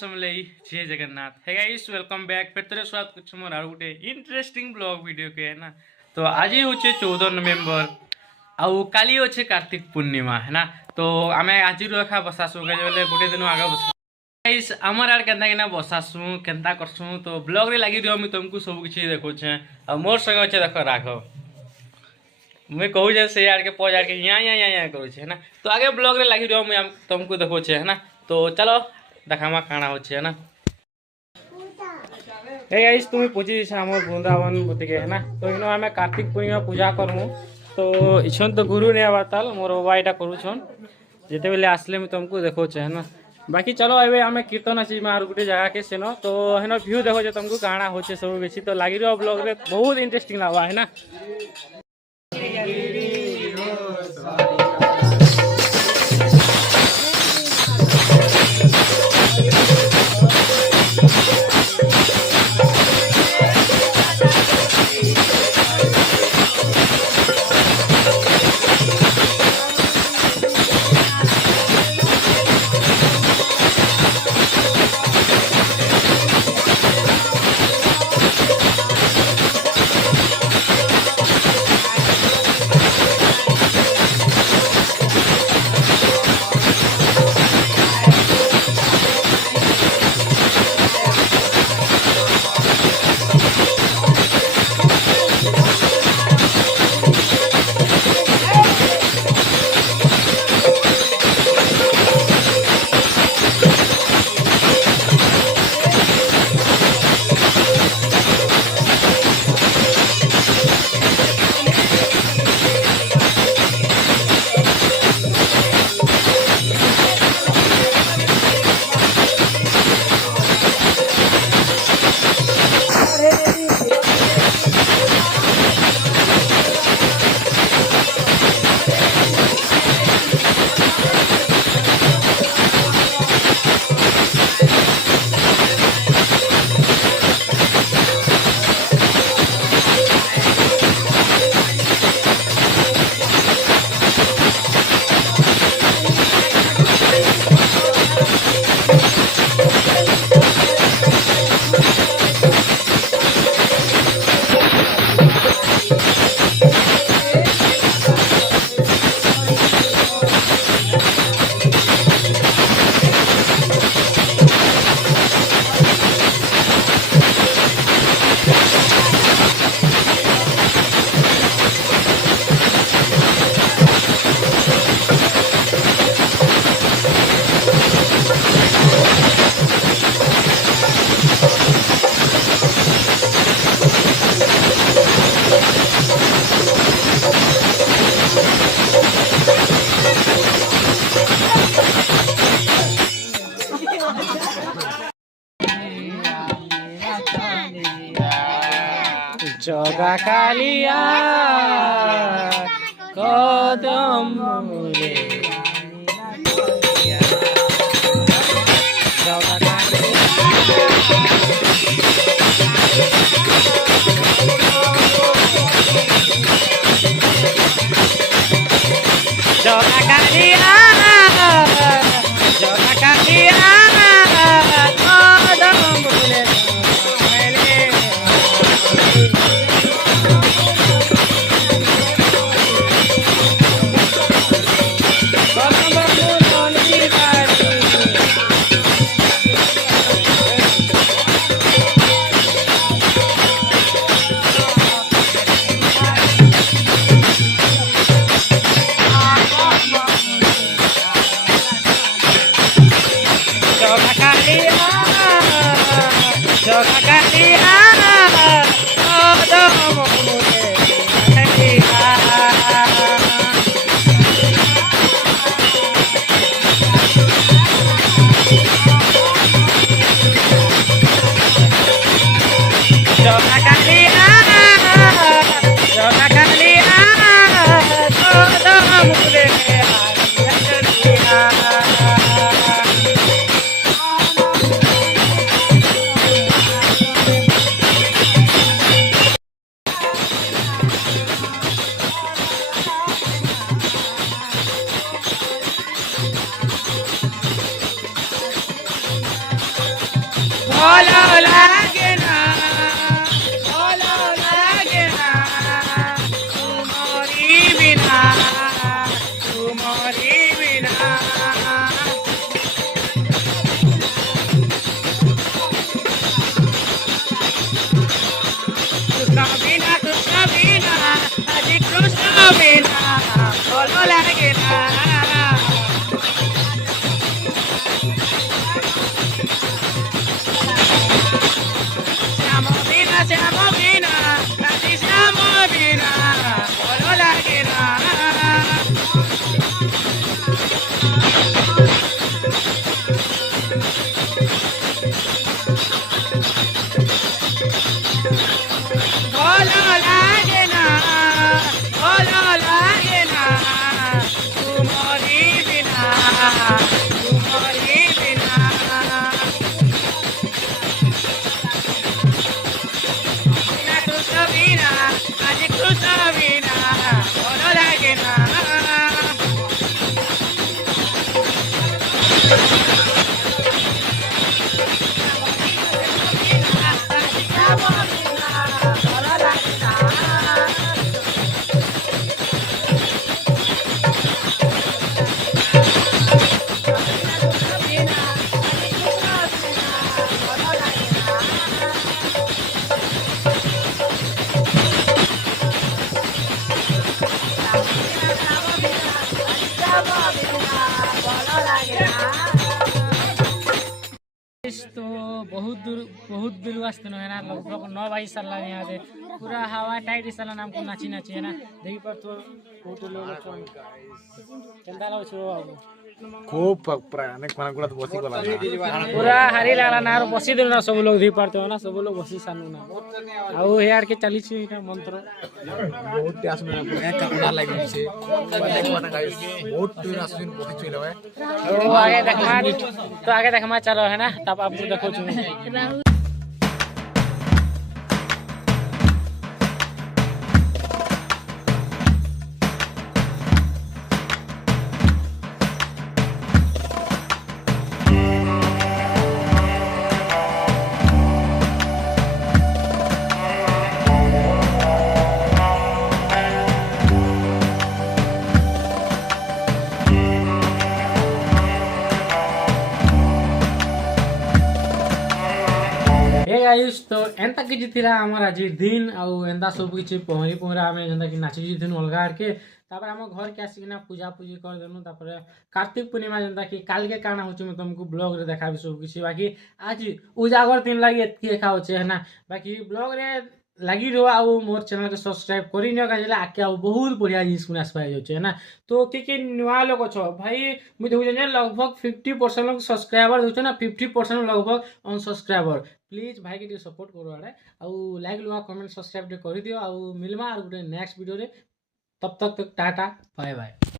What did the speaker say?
समले जय जगन्नाथ है guys welcome back फिर तेरे स्वागत कुछ मोर are Gute interesting blog video के है ना। तो आज ही होचे 14 नवेम्बर आउ काली होचे कार्तिक पूर्णिमा है ना। तो आमे आज रखा बसासु के बोले गोटे दिन आगे बसा गाइस हमर आर केनता केना बसासु केनता करसु तो ब्लॉग रे लागी रियो मी तुमको सब किछ देखो छे। आ मोर संग छे देखो राघव मैं कहू जे से यार के पोज यार के यहाँ करू छे ना। तो आगे ब्लॉग रे लागी रियो मैं तुमको देखो छे है ना। तो चलो देखामा काना होचे है ना। हे गाइस तुम पूजी छे हमर वृंदावन बतिके है ना। तो इनो हमें कार्तिक पूर्णिमा पूजा करमु। तो इछन तो गुरु ने बताल मोर बाबा एटा करू छन जेते बेले आसले मैं तुमको देखो छे है ना। बाकी चलो एबे हमें कीर्तन अछि मार गुटे जगह के सेनो तो हेनो व्यू देखो जे तुमको काना होचे सब बेसी तो लागी रियो ब्लॉग रे बहुत इंटरेस्टिंग लागबा है ना। जगा कालिया कदम रे जगा कालिया ভালো লাগে না ভালো লাগে না তোমারি বিনা তোমারি বিনা Sabina, aji tu Sabina, ভালো লাগে না तो बहुत दूर वास्ते है ना लगभग 9 बजे साल यहाँ से पूरा हवा टाइट साल नाम को नाची नाची है ना देखी पर तो बहुत लोग केंदा लगो छो खूब अनेक मन गुला बसी गला पूरा हारी लागला ना बसी देना सब लोग दी पारते हो ना सब लोग बसी सानू ना आउ हेयार के चली छी इटा मंत्र बहुत त्यास में एक कपड़ा लगी छे बहुत दूर आसुन बसी चले है तो आगे देखमा चलो है ना तब आपको देखो छु गाइस तो एंता किछि थिला हमर आज दिन आउ एंता सब किछि पहरी पहरा हमें जंता कि नाची जिथिन अलगा के तापर हम घर के आसी ना पूजा पूजी कर देनु तापर कार्तिक पूर्णिमा जंता कि काल के काना होछि मैं तुमको ब्लॉग रे देखाबी सब किछि बाकी आज उजागर दिन लागि एतकी देखा होछि है ना बाकी ब्लॉग रे लगी रहो आउ मोर चैनल के सब्सक्राइब करी न काजला आके आउ बहुत बढ़िया जिनिस कुना आसपाई जाउछे है ना तो के नुआ लोग छ भाई मु देखु जे लगभग 50% लोग सब्सक्राइबर होछ ना 50% लगभग अनसब्सक्राइबर प्लीज भाई के सपोर्ट करो आड़े आउ लाइक लुआ कमेंट सब्सक्राइब कर दियो आउ मिलमा और गुटे नेक्स्ट वीडियो रे तब तक टाटा बाय बाय।